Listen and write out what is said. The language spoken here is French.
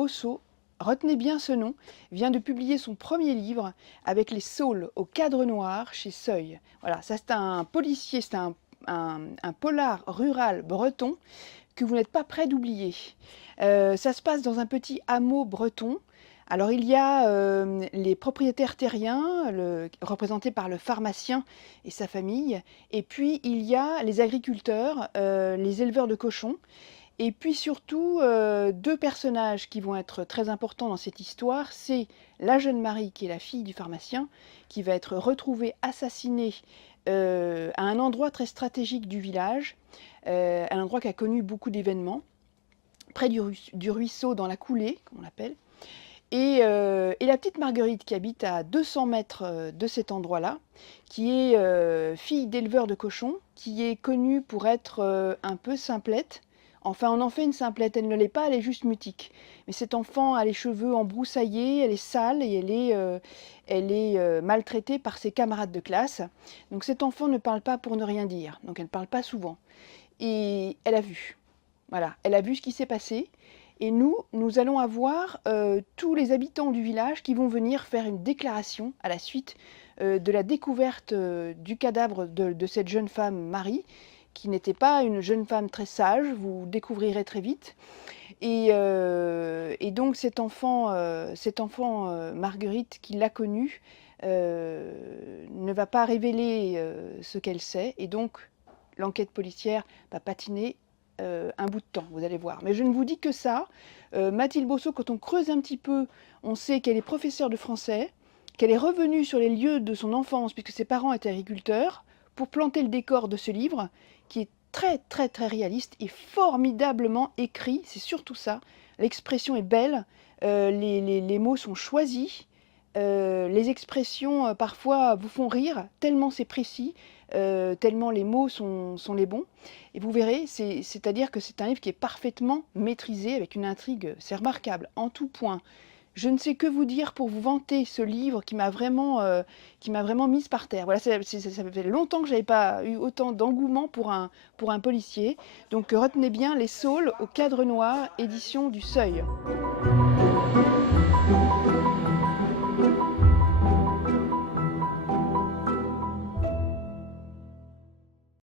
Bosso, retenez bien ce nom, vient de publier son premier livre avec les Saules au cadre noir chez Seuil. Voilà, ça c'est un policier, c'est un polar rural breton que vous n'êtes pas prêt d'oublier. Ça se passe dans un petit hameau breton. Alors il y a les propriétaires terriens, représentés par le pharmacien et sa famille, et puis il y a les agriculteurs, les éleveurs de cochons, et puis surtout deux personnages qui vont être très importants dans cette histoire. C'est la jeune Marie, qui est la fille du pharmacien, qui va être retrouvée assassinée à un endroit très stratégique du village, un endroit qui a connu beaucoup d'événements, près du ruisseau dans la coulée, comme on l'appelle. Et la petite Marguerite qui habite à 200 mètres de cet endroit-là, qui est fille d'éleveur de cochons, qui est connue pour être un peu simplette. Enfin, on en fait une simplette, elle ne l'est pas, elle est juste mutique. Mais cet enfant a les cheveux embroussaillés, elle est sale et elle est maltraitée par ses camarades de classe. Donc cet enfant ne parle pas pour ne rien dire, donc elle ne parle pas souvent. Et elle a vu, voilà, elle a vu ce qui s'est passé. Et nous allons avoir tous les habitants du village qui vont venir faire une déclaration à la suite de la découverte du cadavre de cette jeune femme Marie, qui n'était pas une jeune femme très sage, vous découvrirez très vite. Et donc cet enfant Marguerite, qui l'a connue, ne va pas révéler ce qu'elle sait, et donc l'enquête policière va patiner un bout de temps, vous allez voir. Mais je ne vous dis que ça. Mathilde Bosso, quand on creuse un petit peu, on sait qu'elle est professeure de français, qu'elle est revenue sur les lieux de son enfance, puisque ses parents étaient agriculteurs, pour planter le décor de ce livre, qui est très très très réaliste et formidablement écrit, c'est surtout ça. L'expression est belle, les mots sont choisis, les expressions parfois vous font rire, tellement c'est précis, tellement les mots sont les bons. Et vous verrez, c'est-à-dire que c'est un livre qui est parfaitement maîtrisé, avec une intrigue, c'est remarquable, en tout point. Je ne sais que vous dire pour vous vanter ce livre qui m'a vraiment mise par terre. Voilà, ça fait longtemps que je n'avais pas eu autant d'engouement pour un policier. Donc retenez bien Les Saules au cadre noir, édition du Seuil.